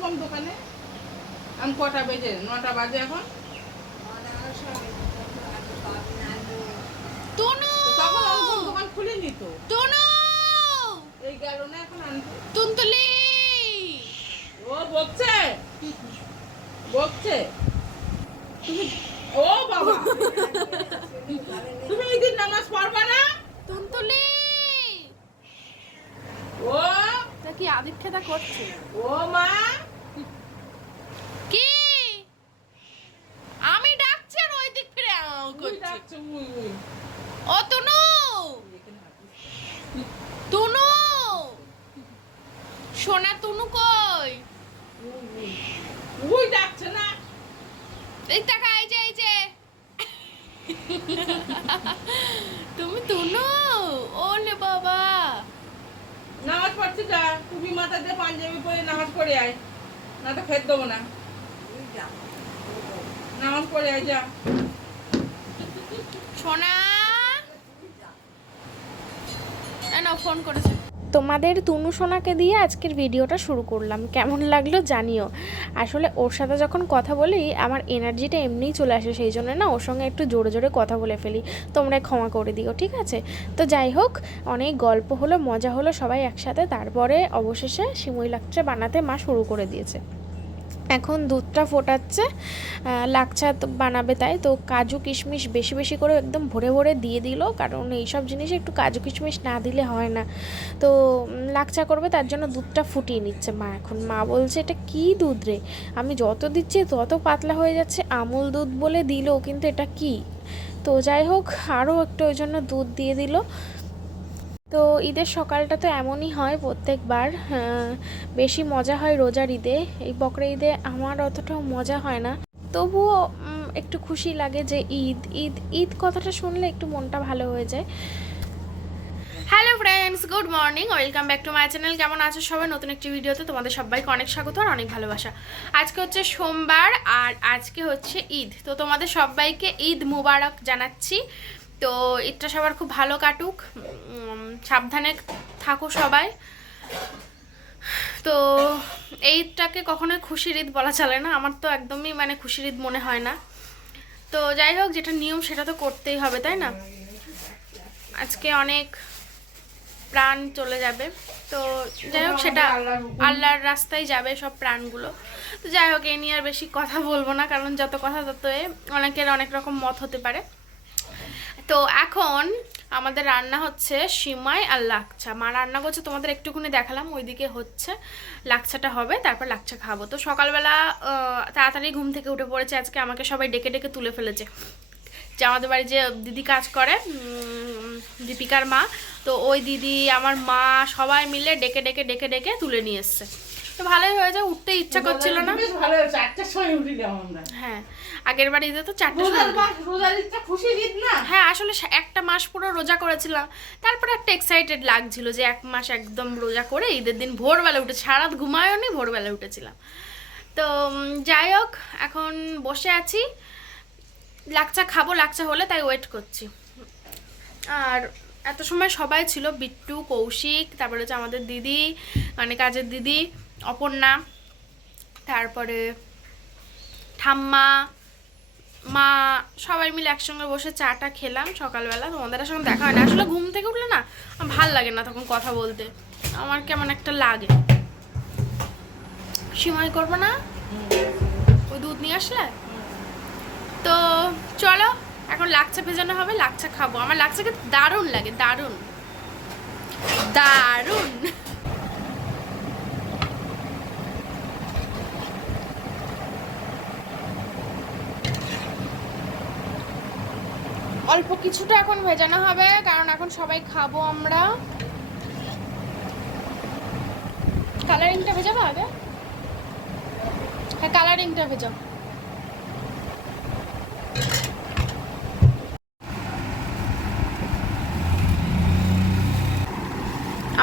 অনুপম দোকানে? আমি কটা বেজে? নটা বাজে এখন? দোকান এই আনতে। তুনতুলি! ও বকছে? বকছে? তুমি ও বাবা! তুমি নামাজ পড়বা না? তুনতুলি! ও? তা কি আদিত খেতা করছে? ও মা কি আমি ডাকছি আর ওই দিক ফিরে আও উই করছে ডাকছে উই উই ও তুনু তুনু সোনা তুনু কই উই, উই। উই ডাকছে না এই টাকা এই যে এই যে। তুমি তুনু ওলে বাবা। নামাজ পড়ছি যা তুমি মাথা দিয়ে পাঞ্জাবি পরে নামাজ পড়ে আয়। না তো খেতে দেবো না। নামাজ পড়ে আয় যা। সোনা। না ফোন করেছে। তোমাদের তুনু সোনাকে দিয়ে আজকের ভিডিওটা শুরু করলাম। কেমন লাগল জানিও। আসলে ওর সাথে যখন কথা বলি, আমার এনার্জিটা এমনিই চলে আসে, সেই জন্য না ওর সঙ্গে একটু জোরে জোরে কথা বলে ফেলি। তোমরা ক্ষমা করে দিও, ঠিক আছে? তো যাই হোক, অনেক গল্প হলো, মজা হলো সবাই একসাথে। তারপরে অবশেষে শিমুই লাকচা বানাতে মা শুরু করে দিয়েছে। এখন দুধটা ফোটাচ্ছে লাকচা বানাবে তাই। তো কাজু কিশমিশ বেশি বেশি করে একদম ভরে ভরে দিয়ে দিল, কারণ এইসব জিনিসে একটু কাজু কিশমিশ না দিলে হয় না। তো লাকচা করবে, তার জন্য দুধটা ফুটিয়ে নিচ্ছে মা এখন। মা বলছে, এটা কি দুধ রে? আমি যত দিচ্ছি তত পাতলা হয়ে যাচ্ছে, আমুল দুধ বলে দিল, কিন্তু এটা কি? তো যাই হোক, আরও একটু ওই জন্য দুধ দিয়ে দিল। তো ঈদের সকালটা তো এমনই হয় প্রত্যেকবার বেশি মজা হয় রোজার ঈদে। এই বকরা ঈদে আমার অতটাও মজা হয় না। তবুও একটু খুশি লাগে যে ঈদ ঈদ ঈদ কথাটা শুনলে একটু মনটা ভালো হয়ে যায়। Hello friends, good morning, welcome back to my channel. কেমন আছো সবাই? নতুন একটি ভিডিওতে তোমাদের সবাইকে অনেক স্বাগত আর অনেক ভালোবাসা। আজকে হচ্ছে সোমবার আর আজকে হচ্ছে ঈদ। তো তোমাদের সবাইকে ঈদ মুবারক জানাচ্ছি। তো ঈদটা সবার খুব ভালো কাটুক। সাবধানে থাকো সবাই। তো এই ঈদটাকে কখনোই খুশির ঈদ বলা চলে না। আমার তো একদমই মানে খুশির ঈদ মনে হয় না। তো যাই হোক, যেটা নিয়ম সেটা তো করতেই হবে, তাই না? আজকে অনেক প্রাণ চলে যাবে। তো যাই হোক, সেটা আল্লাহর রাস্তায় যাবে সব প্রাণগুলো। তো যাই হোক এই নিয়ে আর বেশি কথা বলব না, কারণ যত কথা তত এ অনেকের অনেক রকম মত হতে পারে। তো এখন আমাদের রান্না হচ্ছে সিমাই আর লাকচা। মা রান্না করছে, তোমাদের একটুখানি দেখালাম, ওইদিকে হচ্ছে লাকচাটা হবে, তারপর লাকচা খাব। তো সকালবেলা তাড়াতাড়ি ঘুম থেকে উঠে পড়েছে, আজকে আমাকে সবাই ডেকে ডেকে তুলে ফেলেছে। যে আমাদের বাড়ি যে দিদি কাজ করে দীপিকার মা, তো ওই দিদি, আমার মা সবাই মিলে ডেকে ডেকে ডেকে ডেকে তুলে নিয়ে এসছে। তো ভালোই হয়েছে উঠতে ইচ্ছা করছিল না। ভালো হয়েছে চারটার সময় উঠিলাম আমরা। হ্যাঁ আগের বাড়িতে তো চারটে রোজার ঈদটা ঈদ না? হ্যাঁ আসলে একটা মাস পুরো রোজা করেছিলাম। তারপরে একটা এক্সাইটেড লাগছিল যে এক মাস একদম রোজা করে ঈদের দিন ভোরবেলা উঠে সারা ঘুমায়ও নি ভোরবেলা উঠেছিলাম। তো যাই হোক এখন বসে আছি। লাকচা খাব লাকচা হলে তাই ওয়েট করছি। আর এত সময় সবাই ছিল বিট্টু কৌশিক তারপরে হচ্ছে আমাদের দিদি মানে কাজের দিদি। অপর্ণা, তারপরে ঠাম্মা, মা, সবাই মিলে একসঙ্গে বসে চাটা খেলাম সকালবেলা। তোমাদের সঙ্গে দেখা হয় না। আসলে ঘুম থেকে উঠলে না ভালো লাগে না তখন কথা বলতে। আমার কেমন একটা লাগে। সিমাই করব না? ওই দুধ নিয়ে আসলে? তো চলো, এখন লাকচা ভেজানো হবে, লাকচা খাব। আমার লাকচাকে দারুণ লাগে, দারুণ। দারুণ। অল্প কিছুটা এখন ভেজানো হবে, কারণ এখন সবাই খাব আমরা। কালারিংটা ভেজাবো আগে? হ্যাঁ কালারিংটা ভেজাও।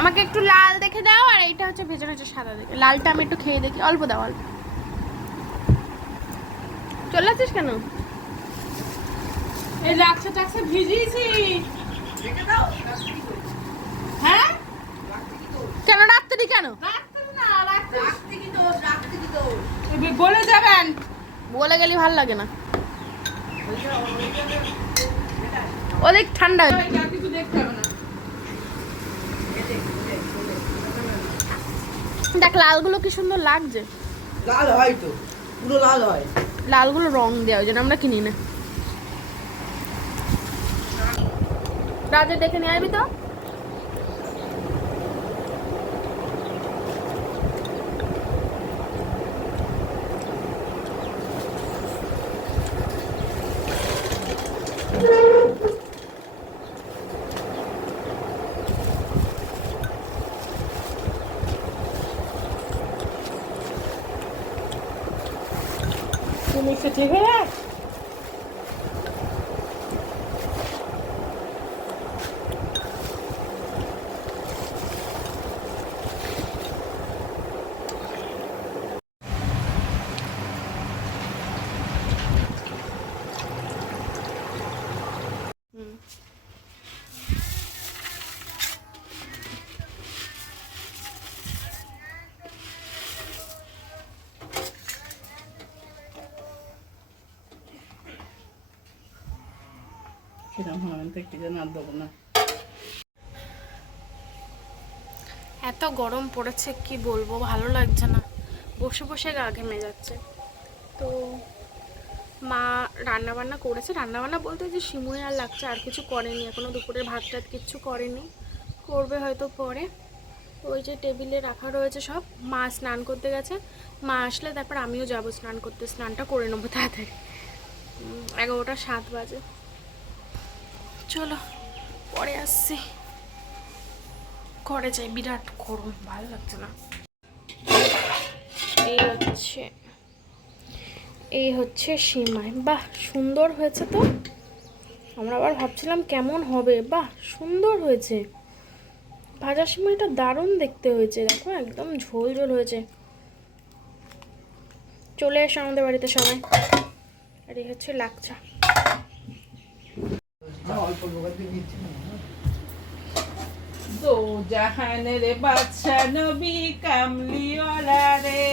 আমাকে একটু লাল দেখে দাও, আর এইটা হচ্ছে ভেজানো, হচ্ছে সাদা দেখে। লালটা আমি একটু খেয়ে দেখি। অল্প দাও, অল্প। চলে আসছিস কেন? এই লাকসা টাকসা ভিজিয়েছি। হ্যাঁ? কেন রাত্রি কেন? রাখতে না রাখতে গলে যাবেন বলে গেলে ভালো লাগে না। ওদিক ঠান্ডা। কিছু দেখতে হবে না। দেখ লালগুলো কি সুন্দর লাগছে। লাল হয় তো পুরো লাল হয়। লালগুলো রং দেওয়া ওই জন্য আমরা কিনি না। রাজা দেখে নিয়ে আসবি তো? কিরম হবে? যেন আর দেবো না। এত গরম পড়েছে, কি বলব? ভালো লাগছে না। বসে বসে গা ঘেমে যাচ্ছে। তো মা রান্না বান্না করেছে। রান্না বান্না বলতে যে সিমুই আর লাগছে আর কিছু করেনি। এখনও দুপুরের ভাত টাত কিচ্ছু করেনি। করবে হয়তো পরে। ওই যে টেবিলে রাখা রয়েছে সব। মা স্নান করতে গেছে। মা আসলে তারপর আমিও যাব স্নান করতে। স্নানটা করে নেব তাড়াতাড়ি। এগারোটা সাত বাজে। চলো, পরে আসছি। ঘরে যাই, বিরাট গরম, ভালো লাগছে না। এই হচ্ছে এই হচ্ছে সিমাই। বাহ, সুন্দর হয়েছে তো? আমরা আবার ভাবছিলাম কেমন হবে। বাহ, সুন্দর হয়েছে। ভাজা সিমাইটা দারুণ দেখতে হয়েছে। দেখো, একদম ঝোল ঝোল হয়েছে। চলে এসো আমাদের বাড়িতে সবাই। আর এই হচ্ছে লাকচা অল্প লোকের দিয়ে দিচ্ছি না দো জাহানের বাচ্চা নবী কামলিওয়ালা রে।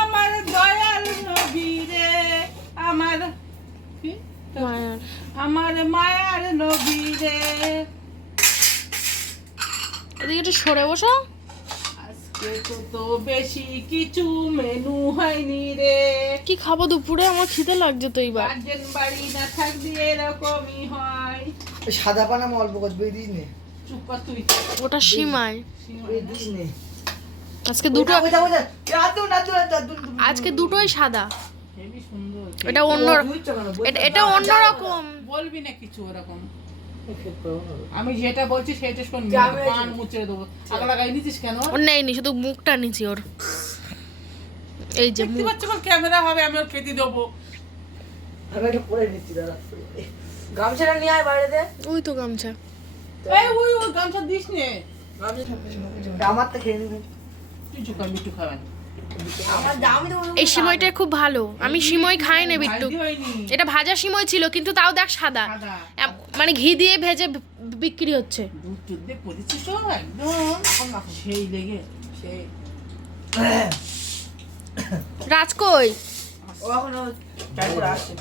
আমার দয়াল নবী রে আমার মায়ার। আমার মায়ার নবী রে। এদিকে একটু সরে বসো। আজকে তো তো বেশি কিছু মেনু হয়নি। কি খাব? দুপুরে আমার খিদে লাগছে তো এইবার। বাড়ি না থাকলে এরকমই হয়। সাদা পান আমি অল্প করে দিস নে। চুপ কর তুই। ওটা সিমাই। দিস নে। আজকে দুটো। আজকে দুটোই সাদা। এটা অন্য এটা অন্য রকম। বলবি না কিছু ওরকম। আমি যেটা বলছি সেটা শুনবি পান মুচড়ে দেবো। আগলা লাগাই নিতিস কেন? ওর নেই নি শুধু মুখটা নিচি ওর। এই যে দেখতে পাচ্ছ ক্যামেরা হবে আমি ওর খেতে দেবো। আমি একটা পরে নিচ্ছি দাদা। গামছাটা নিয়ে আয় বাইরে দে। ওই তো গামছা। এই ওই ওই গামছা দিস নে। আমার তো খেয়ে নিবি। তুই খাবেন এই সিমইটা খুব ভালো। আমি সিমই খাই না বিট্টু। এটা ভাজা সিময় ছিল কিন্তু তাও দেখ সাদা। মানে ঘি দিয়ে ভেজে বিক্রি হচ্ছে। সেই লেগে। সেই। রাজকই ও এখনও চাই করে আসছে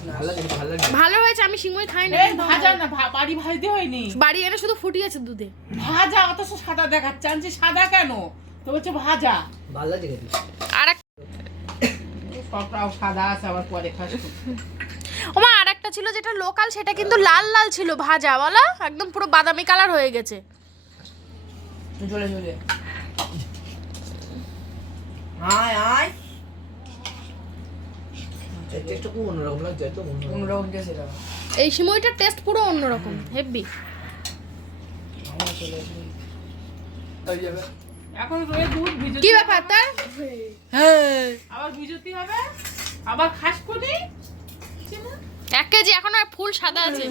ভালো হয়েছে আমি সিমই খাই না ভাজা না বাড়ি ভাজতে হয়নি। বাড়ি এনে শুধু ফুটিয়েছে দুধে। ভাজা অথচ সাদা দেখাচ্ছে। বলছি, সাদা কেন? তো বলছে ভাজা। ভালো লাগে আর সাদা আছে আবার পরে খাস ওমা আর একটা ছিল যেটা লোকাল সেটা কিন্তু লাল লাল ছিল। ভাজা বলো? একদম পুরো বাদামি কালার হয়ে গেছে। চলে চলে আয় আয়। টেস্টটা খুব অন্যরকম লাগছে তো অন্যরকম। টেস্ট এটা এই সিমইটার টেস্ট পুরো অন্যরকম হেভি হয়ে এখন রয়ে দুধ কি ব্যাপার তার আবার ভিজতে হবে? আবার খাস কোনি এক কেজি এখন আর ফুল সাদা আছে।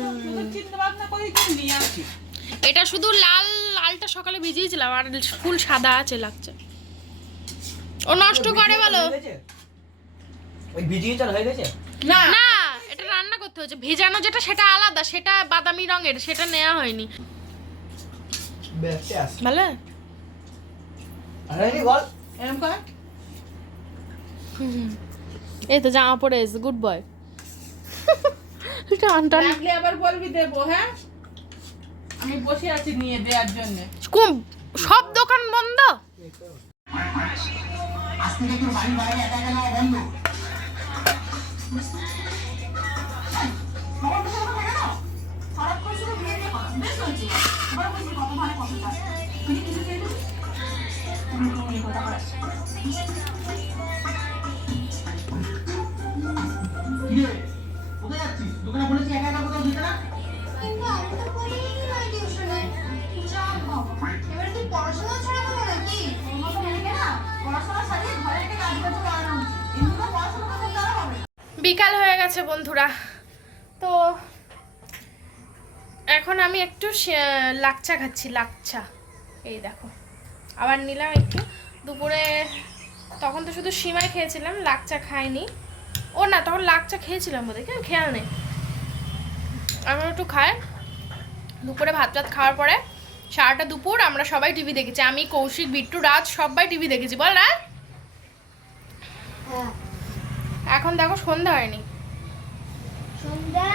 এটা শুধু লাল লালটা সকালে ভিজিয়েছিলাম আর ফুল সাদা আছে লাগছে। ও নষ্ট করে বলো। হয়ে? ওই ভিডিও চাল হয়ে গেছে? না। না এটা রান্না করতে হচ্ছে ভেজানো যেটা সেটা আলাদা সেটা বাদামি রঙের সেটা নেওয়া হয়নি। ভালো? বল। এরকম কর? এই তো জামা পরে এসে গুড বয় টান টান। লাগলে আবার বলবি দেবো হ্যাঁ? আমি বসে আছি নিয়ে দেওয়ার জন্য। কুম সব দোকান বন্ধ। কিন্তু বিকাল হয়ে গেছে বন্ধুরা। তো এখন আমি একটু লাকচা খাচ্ছি লাকচা এই দেখো, আবার নিলাম একটু। দুপুরে তখন তো শুধু সিমাই খেয়েছিলাম লাকচা খাইনি। ও না, তখন লাকচা খেয়েছিলাম বোধহয়, কেন খেয়াল নেই। আমি একটু খাই দুপুরে ভাত টাত খাওয়ার পরে সারাটা দুপুর আমরা সবাই টিভি দেখেছি। আমি, কৌশিক, বিট্টু, রাজ সবাই টিভি দেখেছি, বল রাজ। হ্যাঁ। এখন দেখো সন্ধ্যা হয়নি। সন্ধ্যা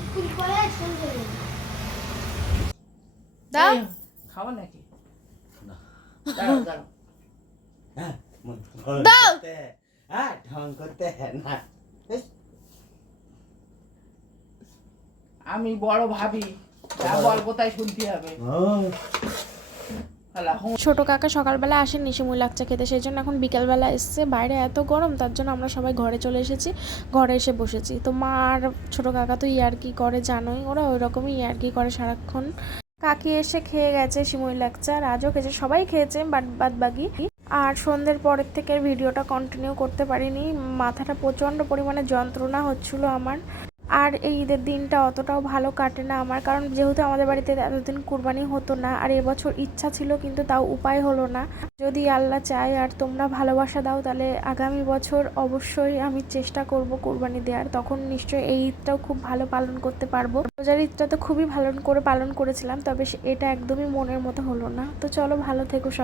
স্কুল করে সন্ধ্যা দাও। খাওয়া নাকি? দাঁড়াও দাঁড়াও। হ্যাঁ, দাও। হ্যাঁ ঢং করতে হ্যাঁ না। আমি বড় ভাবি যা বলব তাই শুনতে হবে। ছোট কাকা সকালবেলা আসেননি শিমুই লাকচা খেতে, সেই জন্য এখন বিকালবেলা এসছে। বাইরে এত গরম, তার জন্য আমরা সবাই ঘরে চলে এসেছি। ঘরে এসে বসেছি। তো মা আর ছোট কাকা তো ইয়ার্কি করে জানোই, ওরা ওই রকমই ইয়ার্কি করে সারাক্ষণ। কাকি এসে খেয়ে গেছে শিমুই লাকচা রাজও খেয়েছে, সবাই খেয়েছে, বাদ বাদ বাকি। আর সন্ধ্যের পরের থেকে ভিডিওটা কন্টিনিউ করতে পারিনি। মাথাটা প্রচণ্ড পরিমাণে যন্ত্রণা হচ্ছিল আমার। আর এই ঈদের দিনটা অতটাও ভালো কাটে না আমার, কারণ যেহেতু আমাদের বাড়িতে এতদিন কুরবানি হতো না, আর এবছর ইচ্ছা ছিল কিন্তু তাও উপায় হলো না। যদি আল্লাহ চায় আর তোমরা ভালোবাসা দাও, তাহলে আগামী বছর অবশ্যই আমি চেষ্টা করব কুরবানি দেওয়ার। তখন নিশ্চয়ই এই ঈদটাও খুব ভালো পালন করতে পারব। রোজার ঈদটা তো খুবই ভালো করে পালন করেছিলাম, তবে এটা একদমই মনের মতো হলো না। তো চলো ভালো থেকো সব